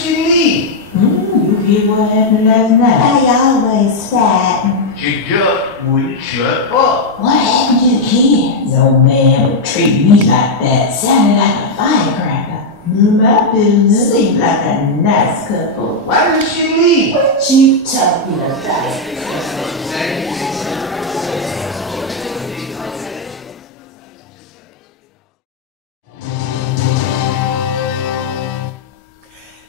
she leave? You hear what happened last night? I always fight. She just wouldn't shut up. What happened to the kids? No man would treat me like that. Sounded like a firecracker. My business seemed like a nice couple. Why did she leave? What you talking about?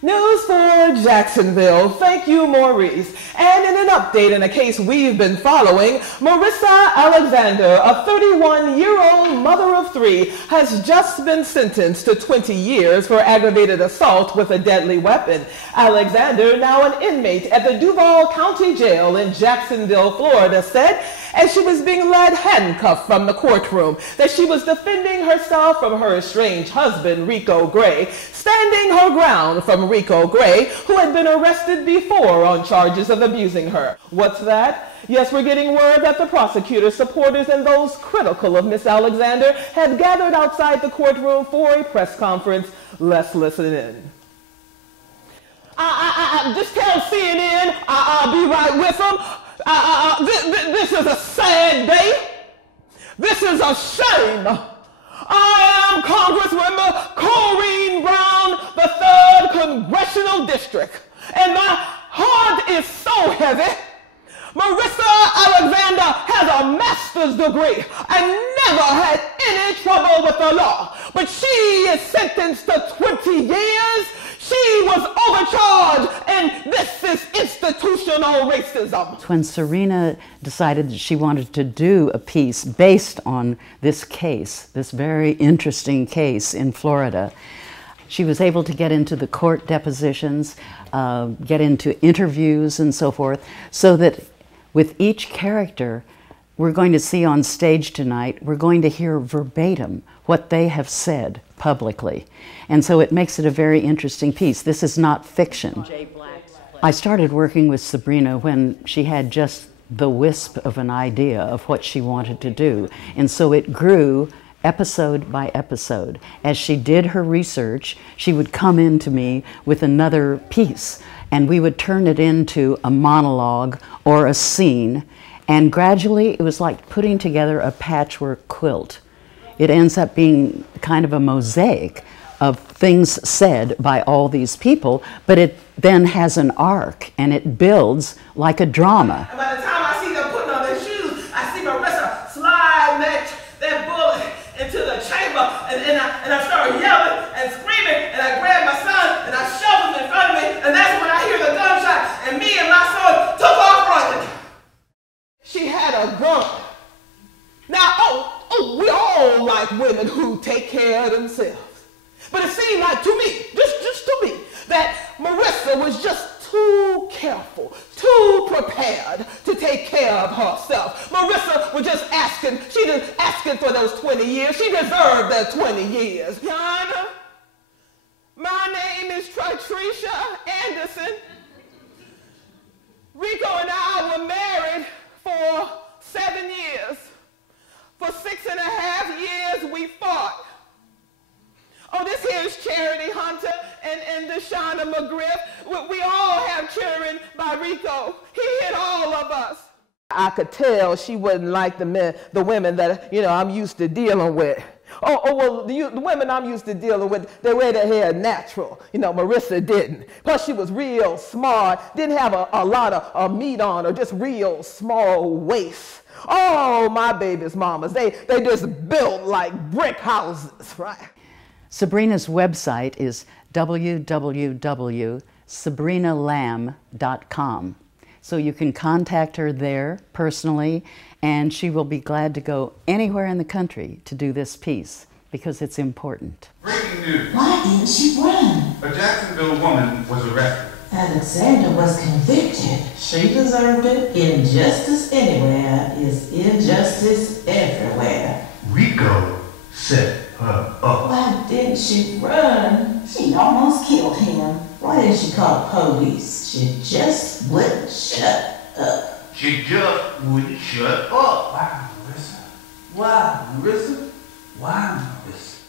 News for Jacksonville. Thank you, Maurice. And in an update in a case we've been following, Marissa Alexander, a 31-year-old mother of 3, has just been sentenced to 20 years for aggravated assault with a deadly weapon. Alexander, now an inmate at the Duval County Jail in Jacksonville, Florida, said as she was being led handcuffed from the courtroom that she was defending herself from her estranged husband, Rico Gray, standing her ground from Rico Gray, who had been arrested before on charges of abusing her. What's that? Yes, we're getting word that the prosecutor, supporters, and those critical of Miss Alexander had gathered outside the courtroom for a press conference. Let's listen in. Just tell CNN I'll be right with them. This is a sad day. This is a shame. I am Congresswoman Corrine Brown, the 3rd Congressional District, and my heart is so heavy. Marissa Alexander has a master's degree and never had any trouble with the law, but she is sentenced to 20 years. She was overcharged, and this is institutional racism. When Sabrina decided that she wanted to do a piece based on this case, this very interesting case in Florida, she was able to get into the court depositions, get into interviews and so forth, so that with each character we're going to see on stage tonight, we're going to hear verbatim what they have said publicly. And so it makes it a very interesting piece. This is not fiction. I started working with Sabrina when she had just the wisp of an idea of what she wanted to do. And so it grew episode by episode. As she did her research, she would come into me with another piece, and we would turn it into a monologue or a scene. And gradually, it was like putting together a patchwork quilt. It ends up being kind of a mosaic of things said by all these people, but it then has an arc, and it builds like a drama. And by the time I see them putting on their shoes, I see Marissa slide that bullet into the chamber, and I start yelling and screaming, and I grab my son, and I shove him in front of me, and that's when I hear the gunshot, and me and my son took off running. She had a gun. Now, we all like women who take care of themselves. But it seemed like to me, just to me, that Marissa was just too careful, too prepared to take care of herself. Marissa was just asking for those 20 years. She deserved that 20 years. Your Honor, my name is Tricia Anderson. Rico and I were married for 7 years. For 6.5 years, we fought. Oh, this here is Charity Hunter and Deshauna McGriff. We all have children by Rico. He hit all of us. I could tell she wasn't like the women that, I'm used to dealing with. Well, the women I'm used to dealing with, they wear their hair natural. Marissa didn't. Plus, she was real smart, didn't have a lot of meat on her, just real small waist. Oh, my baby's mamas, they just built like brick houses, right? Sabrina's website is www.sabrinalamb.com. So you can contact her there personally, and she will be glad to go anywhere in the country to do this piece because it's important. Breaking news. Why didn't she run? A Jacksonville woman was arrested. Alexander was convicted. She deserved it. Injustice anywhere is injustice everywhere. Rico set her up. Why didn't she run? She almost killed him. Why didn't she call police? She just wouldn't shut up. She just wouldn't shut up. Why, Marissa? Why, Marissa? Why, Marissa?